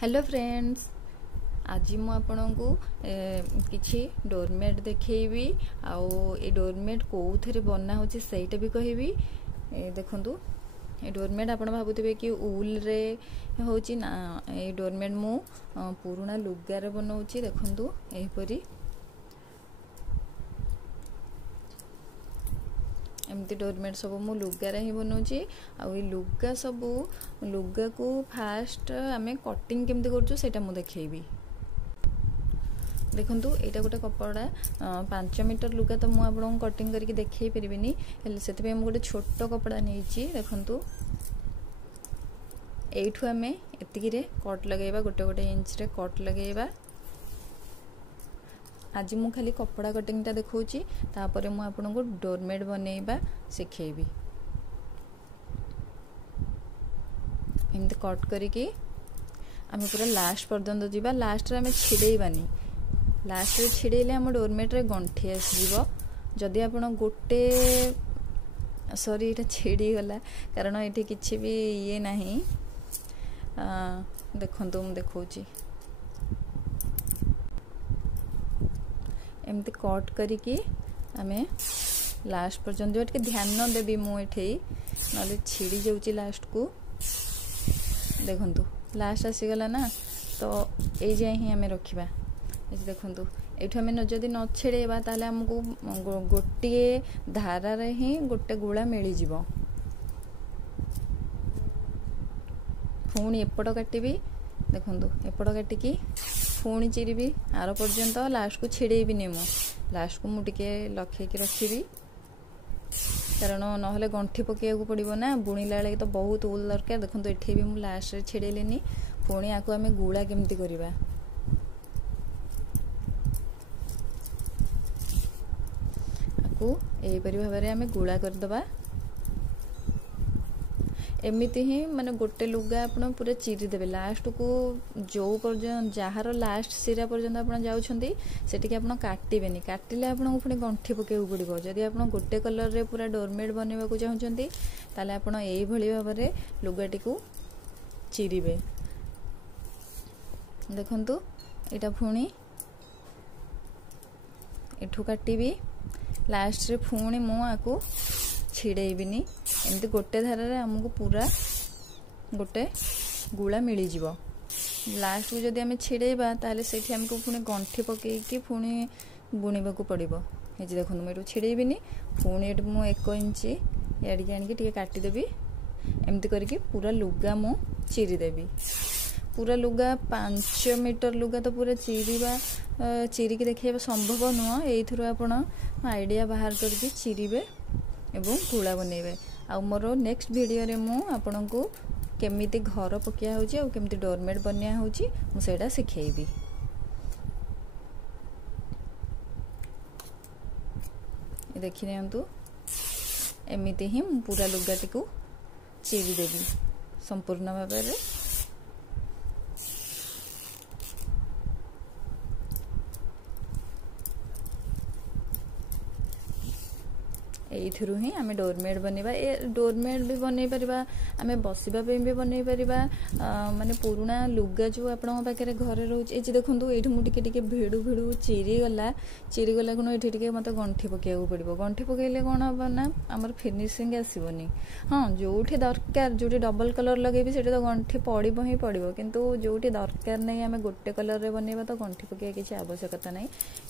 Hello friends, आज मु आपनको किछि डोरमेट देखैबी आउ ए डोरमेट कोउथरे बना होछि सेटा भी कहबी। देखंतु ए डोरमेट आपण भाबुथिबे कि ऊल रे होछि ना। ए डोरमेट मु पुराना लुगा रे बनाउछि। देखंतु एही परी एमती डोरमेट सब मु लुगार ही बनाऊँगी। लुगा सब लुगा को फास्ट आम कटिंग केमती करा मुझे देखी। देखु यहाँ गोटे कपड़ा 5 मीटर लुगा तो मुझे कटिंग करके देखई पारिनी, से गोटे छोट कपड़ा नहीं। देखु यू आम एतिक कट लगेगा, गोटे गोटे इंच रे कट लगेगा। आज मु खाली कपड़ा कटिंगटा देखौची, तापरे मु आपनको डोरमेट बनेइबा सिखेबी। एमती कट करिकी आमे पूरा लास्ट पर्यंत जीवा। लास्ट रे आमे छिड़ेइबानी, लास्ट रे छिड़ेइले हम डोरमेट रे गंठी आसीबो। जदि आपण गोटे सॉरी एटा छिड़ी गला कारण एठी किछि भी ये नाही। देखंतु मु देखौची एमती कट करिकी आमे लास्ट पर्यंत टिके ध्यान देबी। मु एठी नले छिड़ी जाउची लास्ट को। देखंतु लास्ट आसी गला ना, तो ए जाय ही आमे रखिबा। ए देखंतु एठु आमे जदि न छिड़ेबा ताले हमकु गोटिए धारा रे ही गोटे गुळा मिली जिवो। पुणी एपट काटिबी। देखंतु एपट काटिकी पुणी चिरीबी आर पर्यंत लास्ट को छिड़ेबी नहीं। मु लास्ट को मुझे लखे रखी, कारण ना गंठी पकड़ पड़ो ना। बुणिला बेले तो बहुत ऊल दरकार। देखो ये भी मुझे लास्ट रे छिड़ेली। पुणी आपको आम गुड़ा केमती करवा। यहीपरी भाव में आम गुड़ा करदबा। एमती ही माने गोटे लुगा आपण पूरा चिरी देबे। लास्ट को जो पर्यंत जार लास्ट सिरा पर्यंत आपण जाउछंती सेटिके आपण काटिबेनी। काटिले आपण पुणी गंठी पकेउ पड़िबो। जदि आपण गोटे कलर रे पूरा डोरमेट बनेबा को चाहुछंती ताले आपण एई भली भाव रे लुगाटी को चिरीबे। देखंतु एटा पुणी एठू काटिबी। लास्ट रे पुणी मु आको छिड़ेबिनी। एमती गोटे धारा रे हमको पूरा गोटे गुड़ा मिली जिवो। लास्ट को जदि आमे छिड़ेबा ताले सेठी हमको पुणी गंठी पकेकी पुणी बुणीबा को पड़िबो। हे जे देखनु मेरु छिड़ेबिनी। पुणी एट मु 1 इंच याडी आनिके टिके काटी देबी। एमती करके पूरा लुगा मु चिरी देबी। पूरा लुगा 5 मीटर लुगा तो पूरा चिरी के देखिबा संभव नुह। एइथरो आपण आइडिया बाहर करके चिरीबे एवं गुड़ा बनइबे। आ मोर नेक्स्ट वीडियो रे मु आपनको केमिति घर पकिया होची और केमिति डोरमेट बनिया होची मु सेटा सिखेइबी। देखि नियंतु एमिति ही मु पूरा लुगाटी को चिरी देबी संपूर्ण भाव रे। एइथिरु ही आमे डोरमेट बनेबा। ए डोरमेट भी बनै परिबा, आमे बसिबा पे भी बनै परिबा। माने पुराना लुगा जो आपन पाखे घरे रहउछ। ए जे देखंतु एठी मु टिके टिके भिडू चिरी गला कोन एठी टिके मते गंठी पकेया को पड़िबो। गंठी पकेइले कोन हबो ना हमर फिनिशिंग आसीबोनी। हां जोठी दरकार जोठी डबल कलर लगेबी सेठी तो गंठी पड़िबो ही पड़िबो, किंतु जोठी दरकार नै आमे गोटे कलर रे बनेबा तो गंठी पकेया किछि आवश्यकता नै।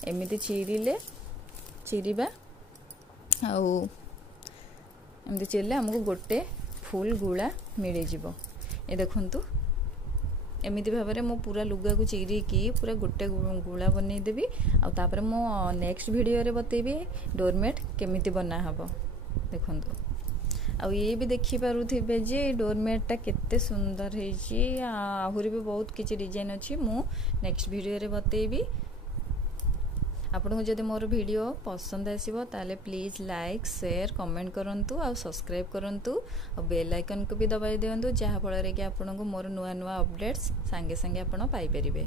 एमिति चिरीबा आउ एमती चिरले हमको गोटे फुल गुड़ा मिल जिवो। ए देखंतु एमिति भाव में मु पूरा लुगा को चिरी की पूरा गोटे गुड़ा बनै देबी। आ तापर मु नेक्स्ट वीडियो रे बतेबी डोरमेट केमिति बना हबो। देखंतु आ ये भी देखि पारुथिबे जे डोरमेट टा केते सुंदर हेची। आहुरी भी बहुत किछि डिजाइन अछि। मु नेक्स्ट वीडियो रे बतेबी। आपको जदि मोर वीडियो पसंद आसीबो ताले प्लीज लाइक शेयर कमेंट करंतु और सब्सक्राइब करंतु और बेल आइकन को भी दबाई देंतु, जहाँ फल कि आपको मोर नुआ नुआ अपडेट्स सांगे सांगे आपण पाई परिबे।